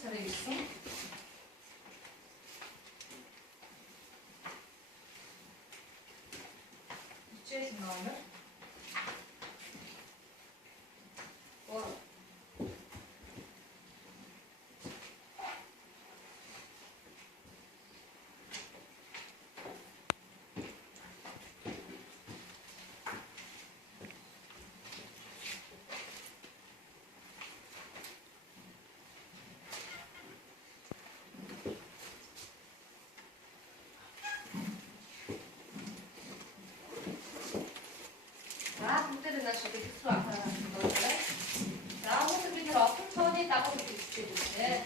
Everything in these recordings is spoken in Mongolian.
сарын 9 хичээл номер 3. бүгдээрээ нааш хэлэх рүү анхаарах хэрэгтэй. За өнөөдөр бид нэр олон тооны дагуу хэлчихэж байна.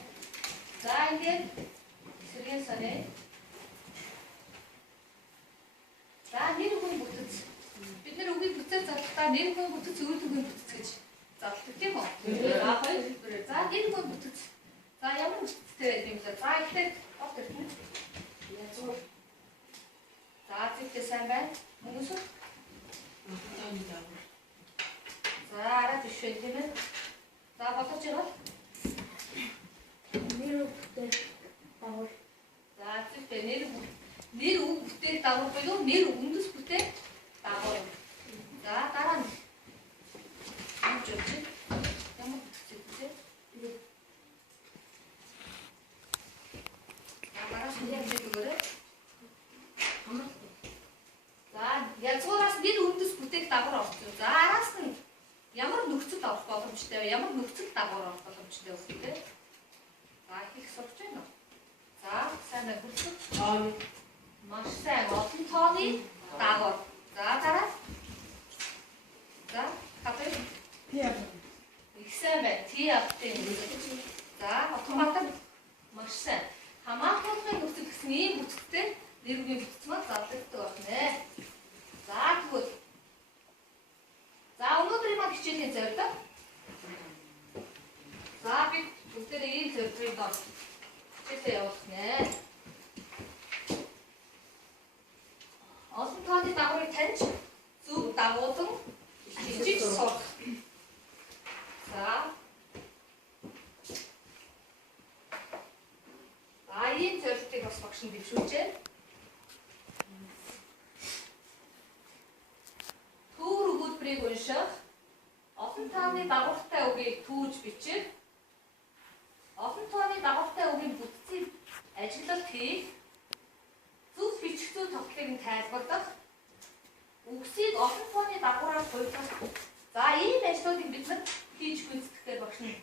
За ингээд сэргийн сарын. За нэр хүн бүтэц. Бид нэр үгийг бүтэц задлаа нэр хүн бүтэц өвөл үгийн бүтэц гэж заддаг тийм үү? За хоёр хэлбэрээр. За нэр хүн бүтэц. За ямар бүтэцтэй байх юм бэ? За ихтэй гот ирнэ. Язгуур. За зүйтэй сайн байна. Мөнгөсөө за арай биш байх тийм ээ. За бодож байгаа. Нэр бүтээх дагавар. За зүйтэй нэр үг бүтээх дагавар буюу нэр үндэс бүтээх дагавар. За дараа нь амж өгч ямар бүтээх вэ? Араас нь яг өгөөрэй. За язгуураас нэр үндэс бүтээх дагавар орсон. За араас нь ямар нөхцөл орох боломжтой вэ? Ямар нөхцөл дагавар орох боломжтой вэ гэдэг. За их сурч байна уу? За сайн байна хүрсэн. Маш сайн олон тооны дагавар. За дараа. За хатар. Их сайн байна. Ти автын. За автоматар маш сайн. Хамаатай нөхцөл гэсэн ийм бүтэцтэй нэр үгийн бүтэц маань задлагддаг байна. За тэгвэл за өнөөдрийн маань хичээлийн зорилго. За бид бүгдээрээ ийм зорилгыг дор хичээлээ явуулах нэ. Олон тооны дагаврыг таньж зөв дагуулan хичээж сурах. За ийм зорилтыг бас багш нь дэвшүүлжээ. Төр өгүүлбэрийг унших, олон тооны дагавартай үгийг түүж бичих, олон тооны дагавартай үгийн бүтцийг ажиглалт хийх, зөв бичих зүй тоглолтыг нь тайлбарлах, үгсийг олон тооны дагавраар хуйлах. За ийм ажлуудыг бид нар хийж гүйцэтгэхдээ багш нь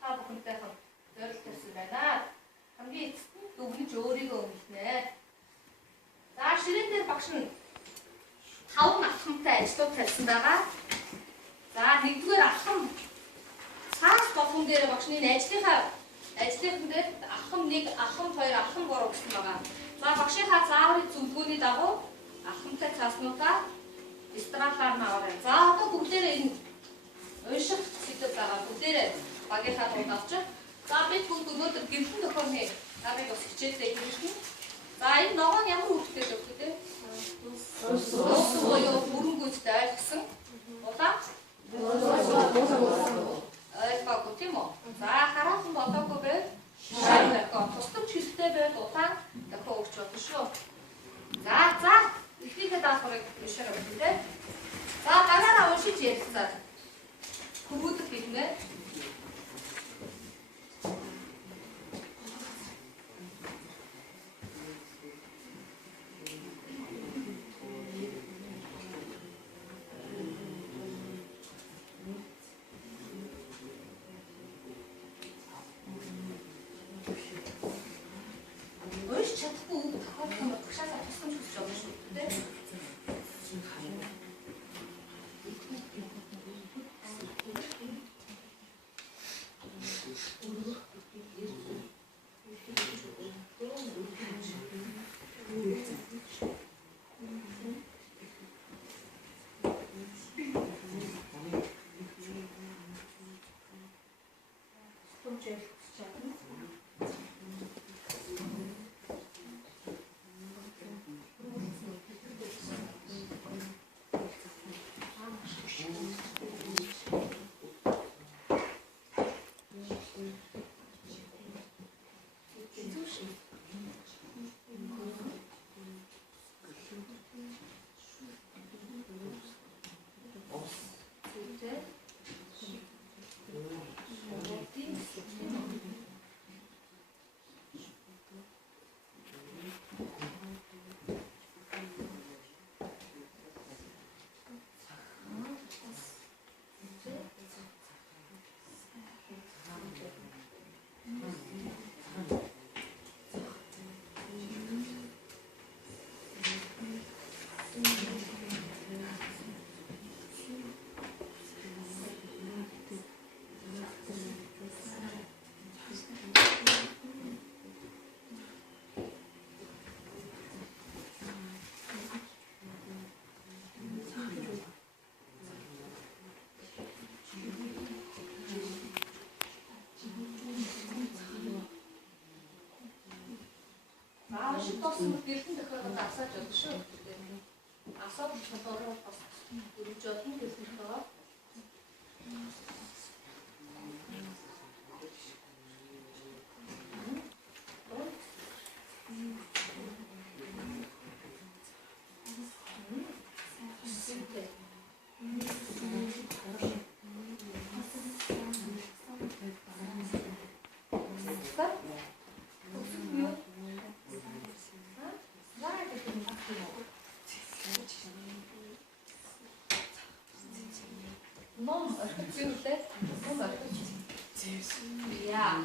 та бүхэнтэйхэн зорилт тавьсан байна. Хамгийн эцэст нь дүгнэж өөрийгөө өмнөхнэ. За ширээн дээр багш нь 5 алхамтай ажлууд тавьсан байгаа. За нэгдүгээр алхам цаас болгон дээр багш нь ажлын дээр алхам 1, алхам 2, алхам 3 гэсэн байгаа. За багшийнхаа зааврын зөвлгөөний дагуу алхамтай цааснуудаа эстралаар наваарай. За одоо бүгдээрээ энэ унших сэдв байгаа. Бүгдээрээ багийнхаа дунд авчих. За бид бүгд өнөөдөр гэрхэн тохиолны намайг бас хичээлээ хийх. За энэ ногоо нь ямар үүрэгтэй вэ гэдэг? Ус буюу хөрөнгөтэй ойлгосон. Улаан? Ойлгоогүй тийм үү? За хараахан бодоогүй байв. Шар байх. Тусламж хэрэгтэй байвал улаан дахин өгч болно шүү. За эхнийхээ даалгаврыг уншаарай гэдэг. За дараараа уншиж ярилцаад. Хүмүүдэл гэнэ. тоосон бэлэн тохиолдолд асааж болно шүү. Асаад болохоор бас өргөж болно гэсэн байгаа. Ном орхицүүлээ. Ном орхиц. Яа.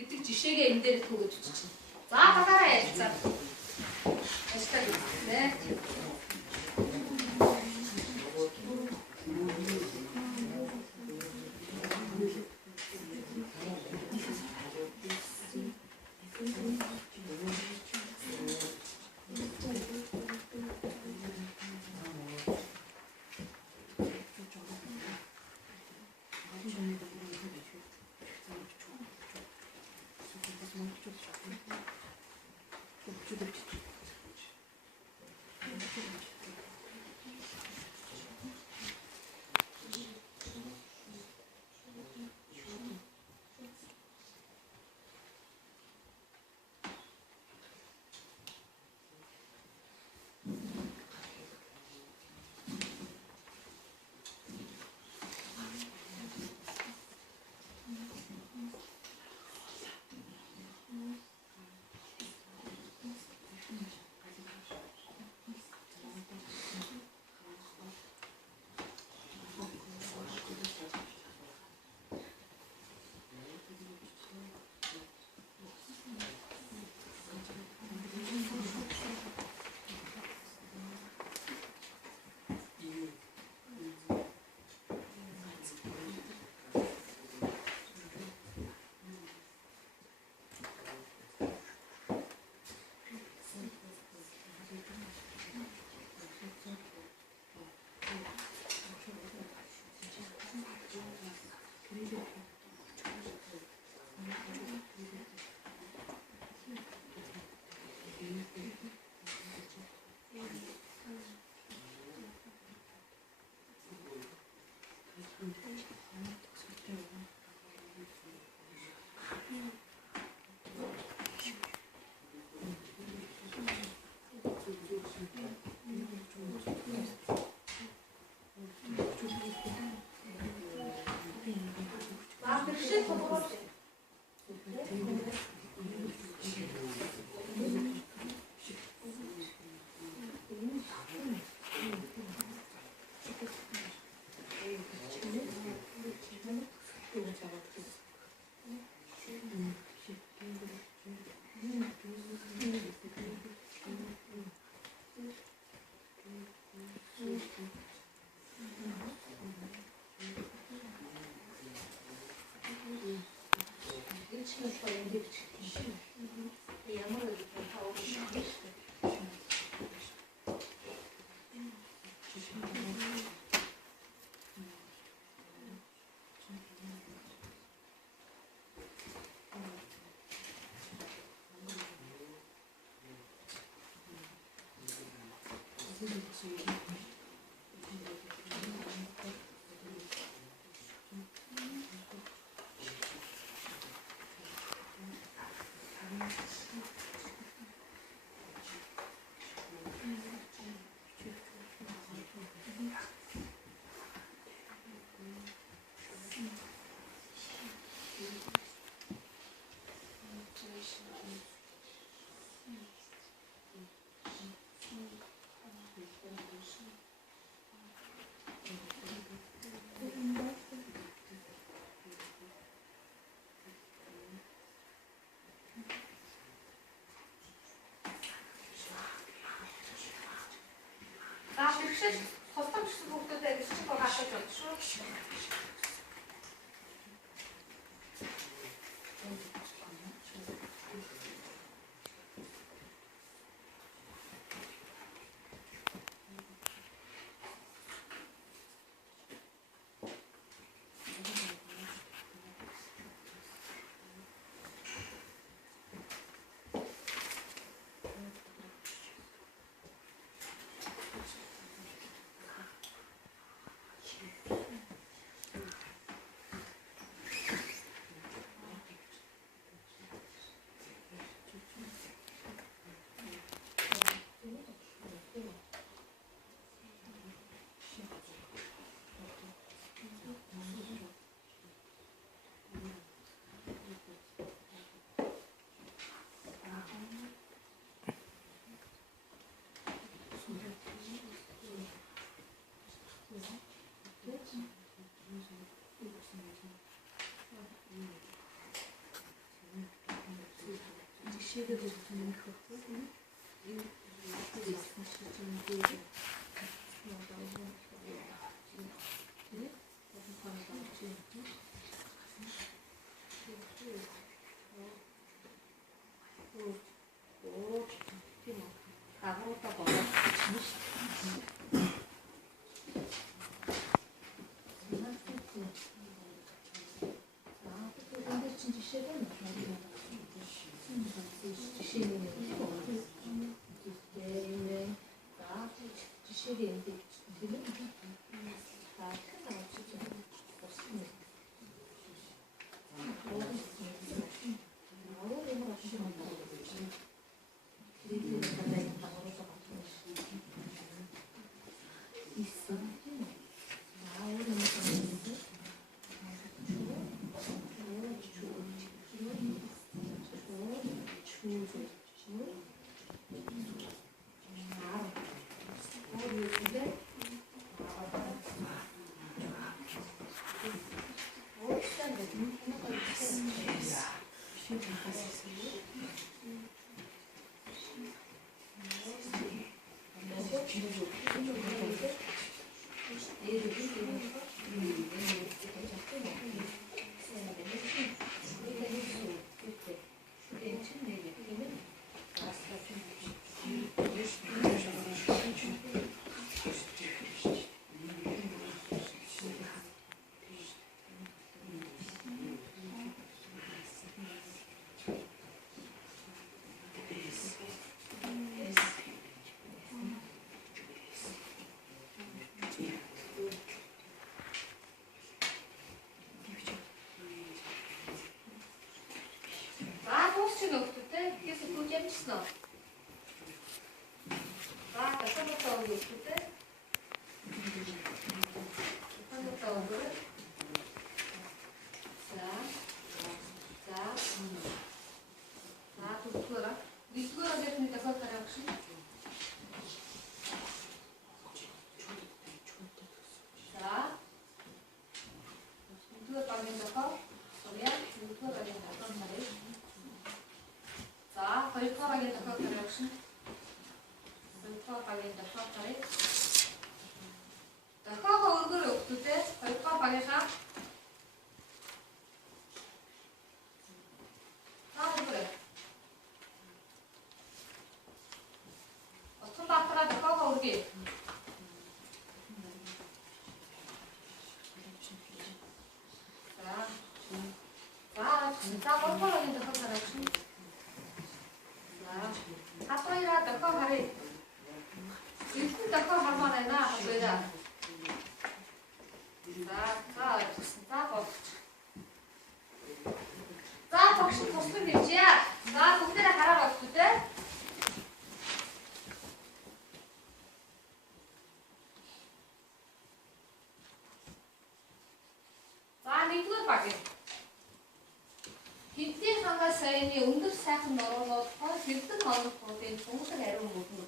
гэдэг жишээгээ энэ дээр төгөөж өгч. За багаараа ярьцгаа. Ажлаа хийлээ. 글씨 더 들어주세요. Postąp sztuk tutaj wyszykować od sztuk. 있어. 나오는 Точно. Так, а що ми це випити? Що ми це вибили? Так. Так, тут скоро. І скоро десь не така корекшн. Так. Тут пам'ятаєте? Совєт, тут пам'ятаєте, Марі. 자, 벌컥하게 더 correction. 벌컥하게 더 correction. 더 커가 얼굴이 없을 때 벌컥하게 가. 그래. 어떤 바트라 더 커가 얼굴이. 자, 진짜 벌컥하게 더 correction. Хатвайра дохоо харъя. Эвгүй дохоо хармаар байна хатвайра. За болчих. За багш туслах хийжээ. За бүгдээрээ хараа болчих үү? За нэгдүгээр баг. Хэдийн хангай саяны өндөр сайхан нуруунд хэвдэн хоногтуудын тунгалаг ариун мөрнө.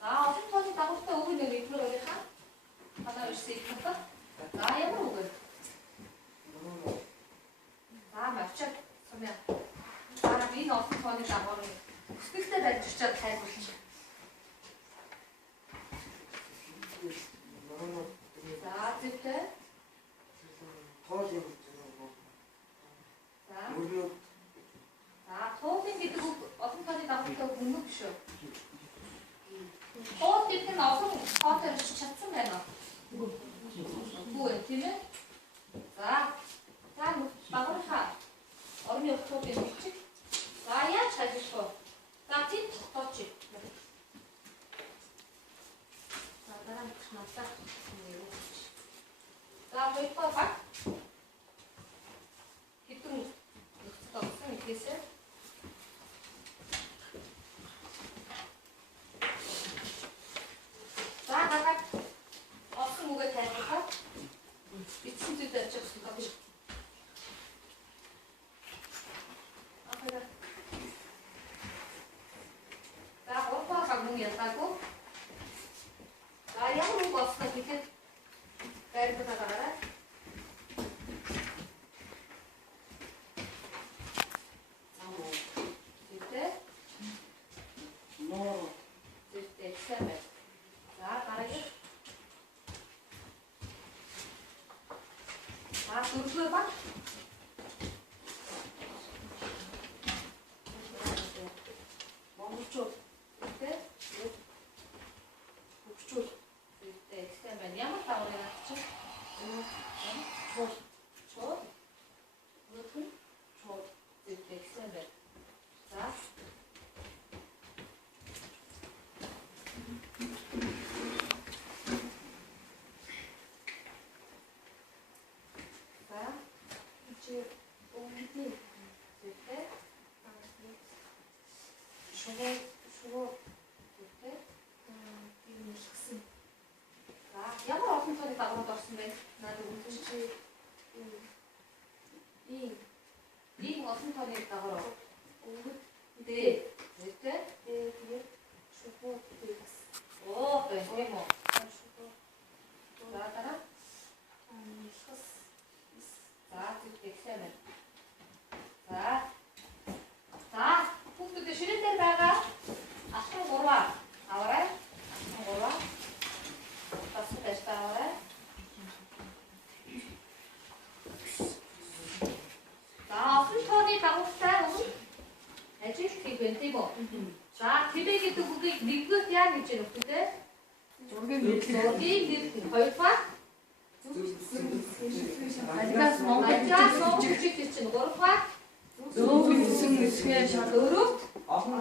За олон тооны дагуултай үг нэг хэлбэр өөрийнхөө хадаа ирсэн их хата. За ямар үг вэ? За мавчаад сумя. За энэ олон тооны дагуулыг хүсэлтэд ажиллачаад тайлбарлаж. За зүйтэй. Тоолын гэдэг үг олон тооны дагуултай үг мөн биш үү? Тоол гэдэг нь олон тоотой ирж чадсан байна уу? Үгүй тийм ээ. За дагуулхаа орны өгтүүдийн бичиг. За яаж ажиллах вэ? За тийм тогтооч. За дараа нь надад нэг. За хоёрдугаар баг. Хэдэн тогтсон ихээсээ 나가 어떤 목에 대할까? 미친 듯이 어쩌겠습니까? 그래. 나 오빠 방송이었다고? 나 양은 거 없어, 이렇게. 내일부터 나가라. 이때? 이때, 세매. 자, 빠르게. 자, 둘러봐. 멈춰. 이때, 멈춰. 이때, extend. 야마타 오래나, 그쵸? 줘. 이렇게, 줘. 이때, extend. 자. дагавар орсон байх. Надад үнэхээр ийм олон тооны дагавар өнгөт дээ. Тэ? Тэгээд шугууд бас. Оо, тийм үү. Дараа. За, тэгсэн байна. За, хүүхдүүд ширээ дээр байгаа. Ахын 3 аваарай. Ахын 3. Бас байж аваарай. За, олон тооны дагавартай өгнө. Ажил хийх байх тийм үү? За, тэмээ гэдэг үгийг нэгдүгээр яа гэж байна вэ те? Зургийн нэр. Хоёрдугаар Алигаас Монгол жижиг чинь 3-аар зөвхөн хэсгээ шал өрөө олон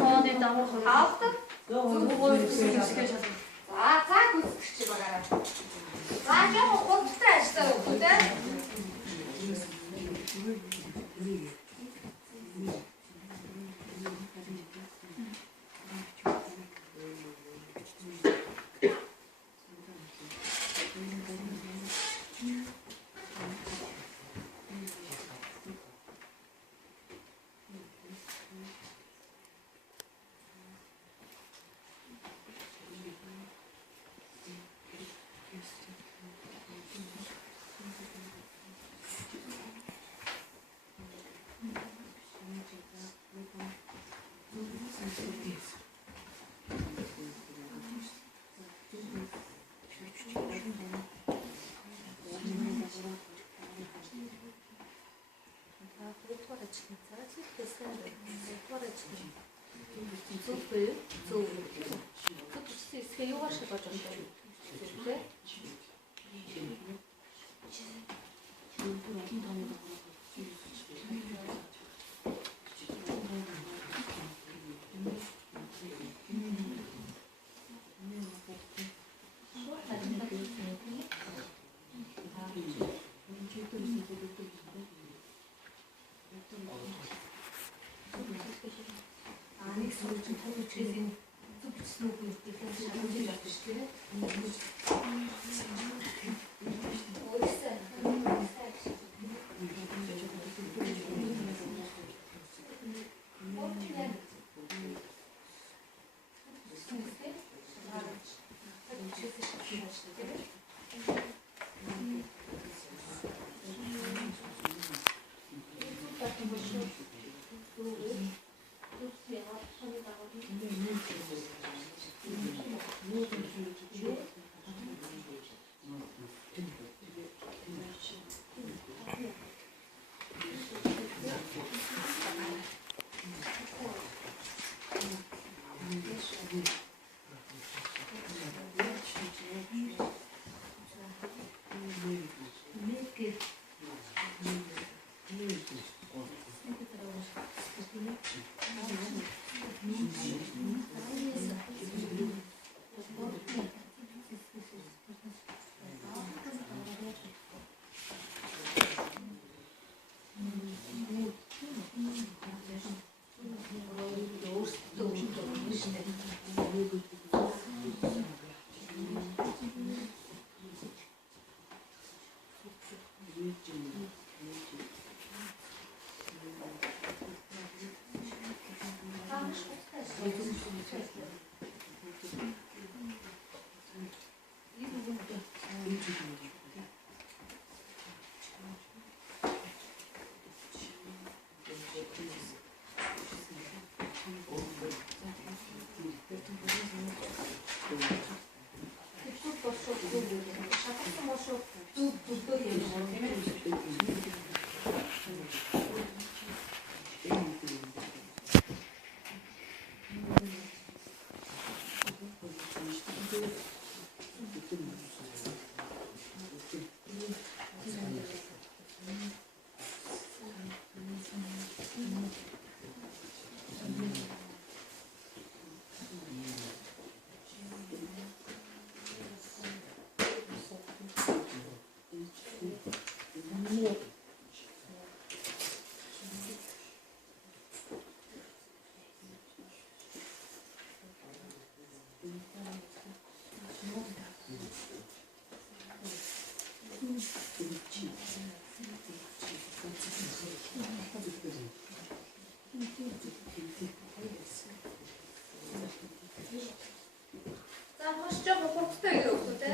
тооны дагавар 5-аар зөвхөн хэсгээ шал. За гүйцэтгэж байгаарай. За яг гуравтай ажиллаа өгөх үү? За хошчоо хурдтай гэр өгдөө те.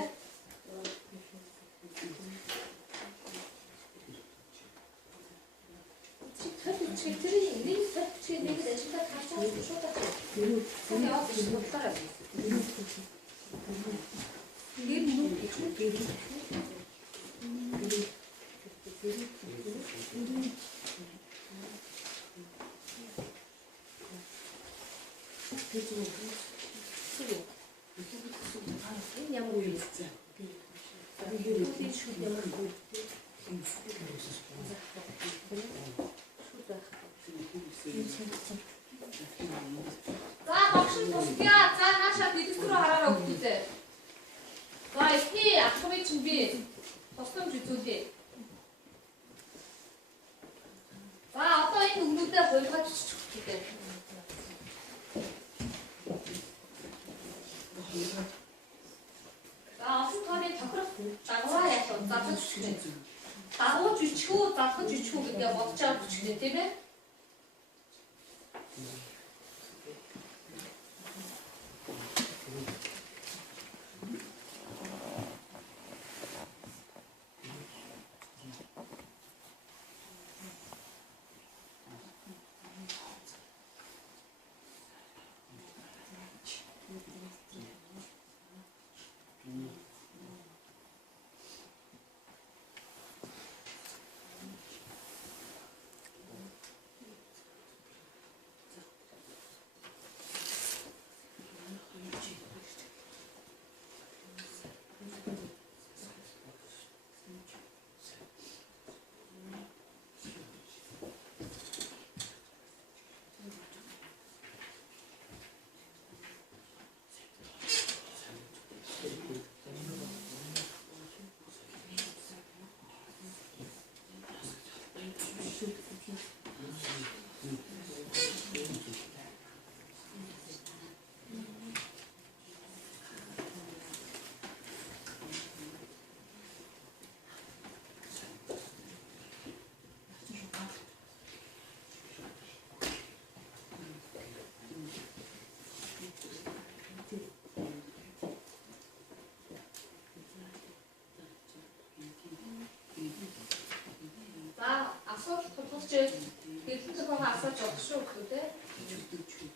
Тэрийг нэг тавьчих нэг ажиглаад хацаад шууд авах. Тэр яа гэж бодлоо. Гэр нүд гэр. Энэ ямар үе вэ? За багш нь тусгая. За наашаа бидэс рүү хараараа өгдөөтэй. За ихний ахмын чинь би тусламж үзүүлээ. За одоо энэ өгнүүдээ хуйлгаж чичгүүтэй. За олон тооны тохирох дагавраа ялуу залгаж үчгэнэ. Дагууж үчгүү, залгаж үчгүү гэдгээ бодож авах үчгэнэ тийм ээ. Асуулт тулгарч хэдэн зохиогоо асууж болох шүү гэдэг тийм.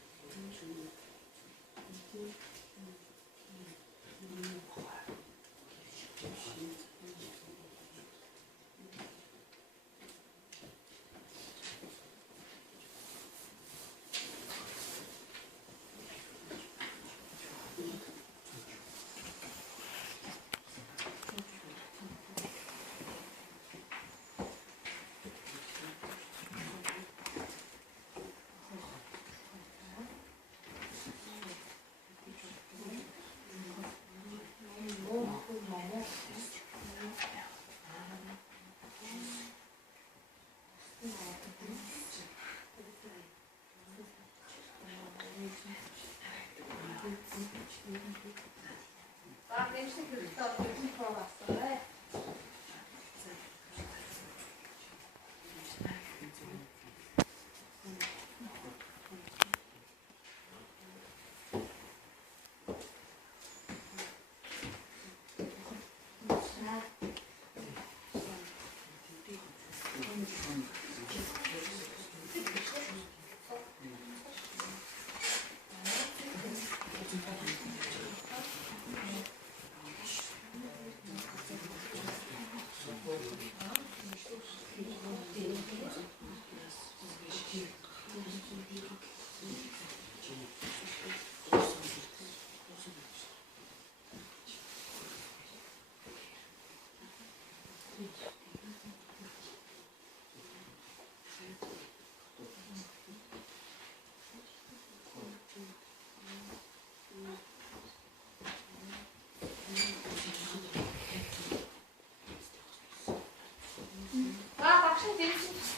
За дэмжлэг хэрэгтэй олон прог авсарай.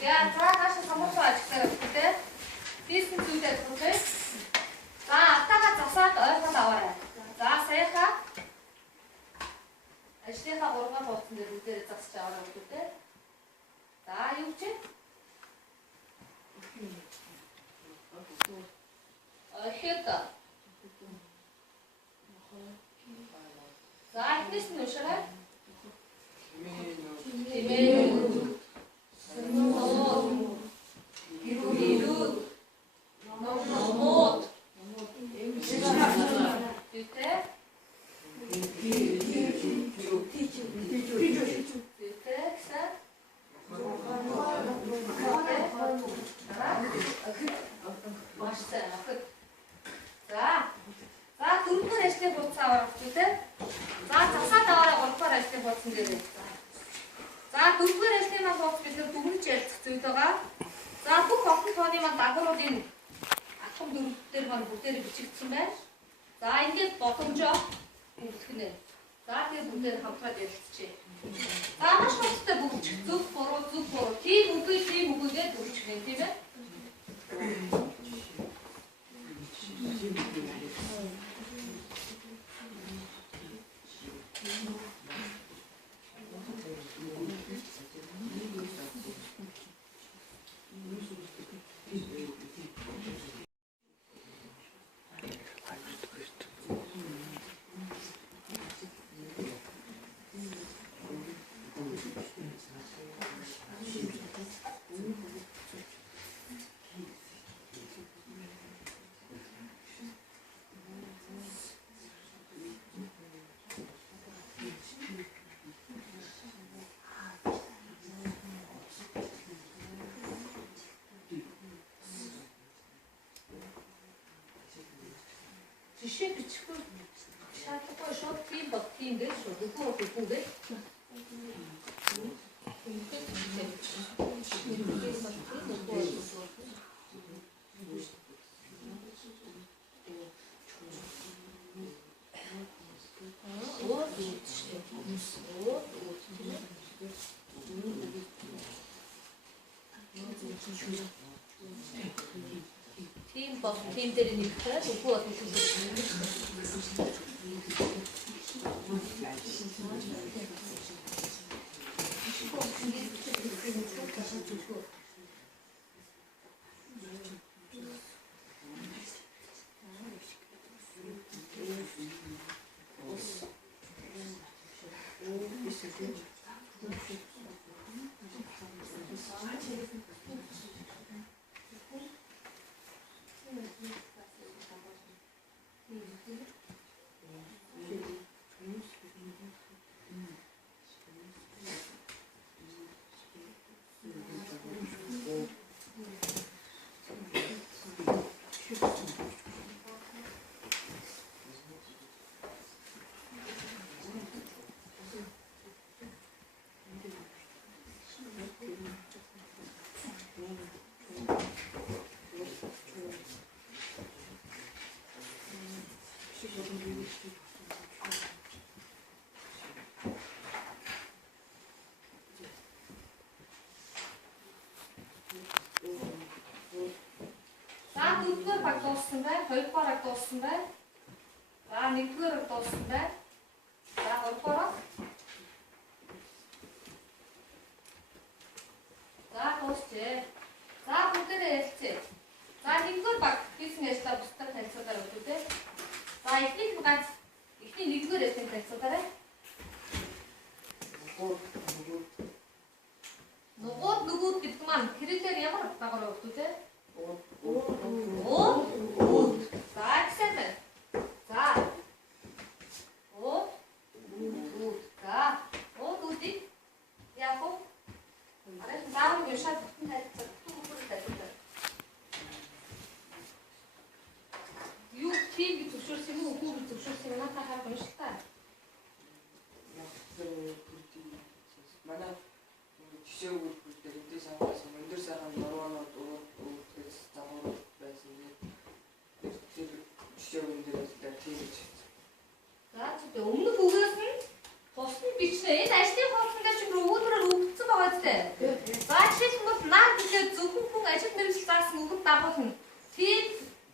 За цаагааш самбартай ажиглаа өгөх тийм. Бизнес зүйлээ өгөх. За автагаа засаад ойрхон аваарай. За саяхаа ажлынхаа 3 хуудсан дээр үдээр засч аваарай өгөх тийм. За юу ч Хэд эхнээс нь уншаарай. Тимээ Соноо. Ирүү. Номод. Тэ. Маш сайн. За дөрөвдүгээр ажлын хуудас аваад авчих тий. За засаад аваараа гуравдугаар ажлын хуудсан дээр. За дөрөвдүгээр ажлын маань хуудас бид нэр дүгнэж ярилцах зүйл байгаа. За бүх олон тооны маань дагуулууд энэ атом дөрөв дээр маань бүгдээр бичигдсэн байна. За ингээд боломжоо бүгдх нэ. За тэгээ бүгдээр хамтраад ярилцчихъя. За маш хурдтай бүгдчих. Зөв буруу тийм үгүй гэж бүгдчих юм тийм ээ. Жишээ бичихгүй шаардлагагүй шууд тийм бол тийм гэж шууд үгүй гэж. Тийм бол тийм дээр нэгтэй үгүй бол дөрөвдүгээр баг дууссан байна, хоёрдугаар баг дууссан байна. За нэгдүгээр баг дууссан байна. За гуравдугаар. За дуусчээ. За бүгдээрээ ярилцъя. За нэгдүгээр баг хийсэн ажлаа бусдад танилцуулаад өгдөө те. За эхний нэгдүгээр ажлыг танилцуулаарай. Нөгөөд гэдэг маань хэрэглээр ямар дагавар өгдөө те? Ууд. За гэсэн байна. За. Ууд. За. Уудыг яг уу. Арай заавал юушаад тайлбарлах хэрэгтэй. Юу тийм гэж зөвшөөрсөн юм уу? Үгүй гэж зөвшөөрсөн юм надад харах юм шиг та. Манай жишээ өгүүлбэр дээр эндээс аваас өндөр сайхан нуруунууд үүдээс загварууд байсан юм. Тэр жишээ өгөн дээр тийм гэж. За тийм өмнөх үгээс нь босны бичнэ. Энэ ажлын хуудсанд ч өгүүлбэрээр өгөгдсөн байгаа зү. За жишээлбэл наад хэлээ зөвхөн хүн ажил мэргэжил заасан үгэнд дагуулна. Тийм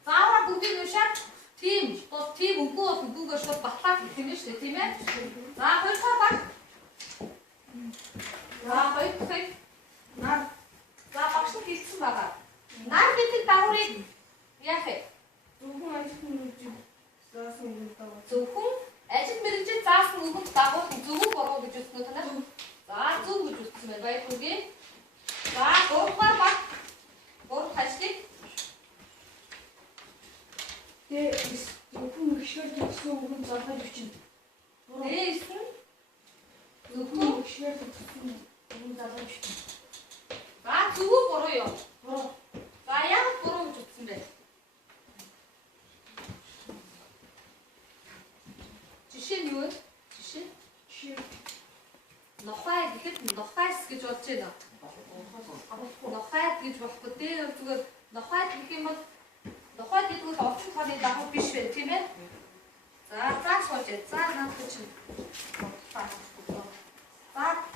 заавал бүгдийг уншаад тийм бол тийм үгүй бол үгүйгээр шууд батлаад хэлэх юм шүү дээ, тийм ээ. За хоёрдугаар баг. За хоёрдугаар наад за багш нь хэлсэн байгаа. Наад гэдэг дагаврыг яах вэ? Зөвхөн ажил мэргэжил заасан үгэнд дагуулна. зархаж өчнө. Нээсэн. Зөвхөн өгшнөр төгссөн. Энэ зархаж өчнө. За зөвөө буруу юу? Буруу. За яг буруу гэж утсан бэ. Жишээ нь юу вэ? Жишээ? Чи Нохай гэхэд нохайс гэж болж байна. Нохайд гэж болохгүй. Тэр зүгээр нохайд гэх юм бол нохайд гэдэг нь орчин тооны дагуу биш байх тийм ээ. За сууж. За наадах чинь. За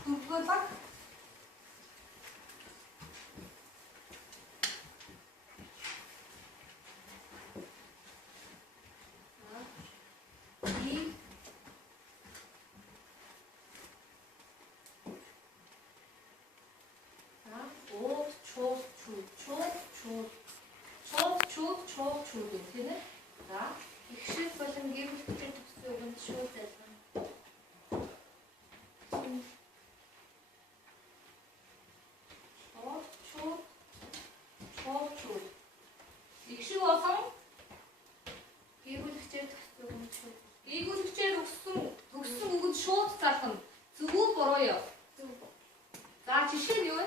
дөрөвдүгээр баг. Чууд гэх тийм ээ. За ихшил болон гэр бүл төсөө өгөн шууд зайлшгүй. Чууд. Ихшил болон гэр бүлчээр төсөө өгөн шууд. Гэр бүлчээр төгссөн үгэнд шууд зарах нь зөв үү буруу юу? зөв. За жишээ нь юу вэ?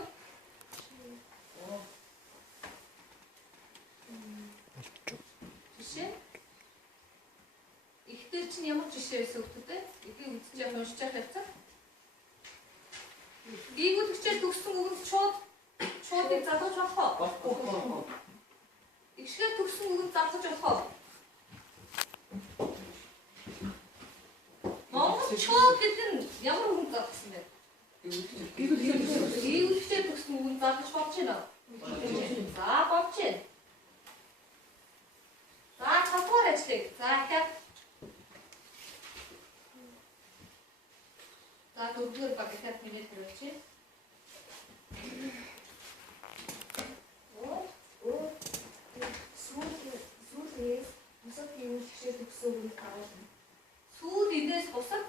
Жишээ. Ихтер чинь ямар жишээ байсан хөлтөд? Эгийг үзчих уншиж явцаа. Гэр бүлчээр төгссөн үгэнд шуудыг залгаж болох уу? Ихшгээр төгссөн үгэнд залгаж болох уу? Монгол шууд гэдэг нь ямар үгэнд залгасан бэ? Гэр бүлчээр төгссөн үгэнд залгаж болж байна уу? За болж байна. За цаавар ажлыг. За ихэд. За дөрөвдүгээр баг ихэд нэмээд хэрэгжээ. сүүлээс бусад гэрүүлэгчээр төгссөн үгэнд харуулна. Сүүл энэс бусад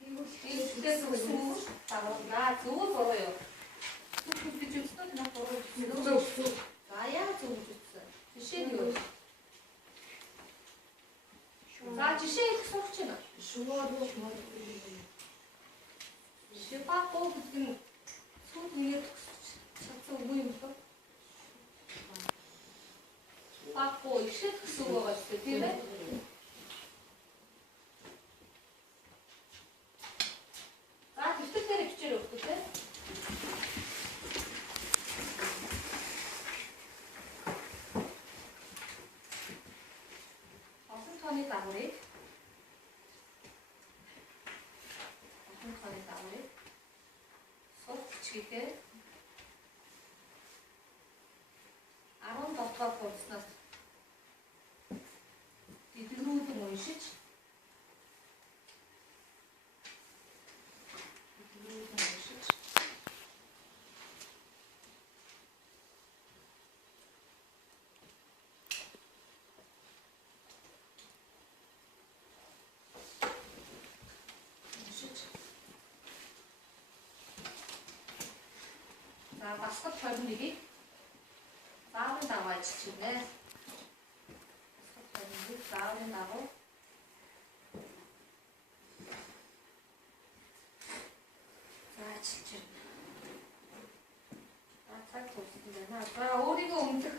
гэрүүлэгчээр төгссөн үгэнд харуулна. Зөв буруу юу? Сүүл гэж үзсэн нь буруу гэж. Зөв. За яа зөв гэж үзсэн. Жишээ нь юу? За жишээ их сурч байна. Шипако гэдэг нь сүүл нэгээд чадсан үг юм бол. Пако ихших гэсэн үг байгаа шүү дээ, тийм ээ? За тэгтэл дээр бичээр өгдөө тийм. Олон тооны дагаврыг сул бичгээр 17 дугаар хуудаснаас дэглэрүүлэн уншиж за басгал 21-ийг зааврын дагуу ажиллаж байна. Басгал 21-ийг зааврын дагуу ажиллаж байна. За цаг туссан байна. За өөрийгөө өмнөх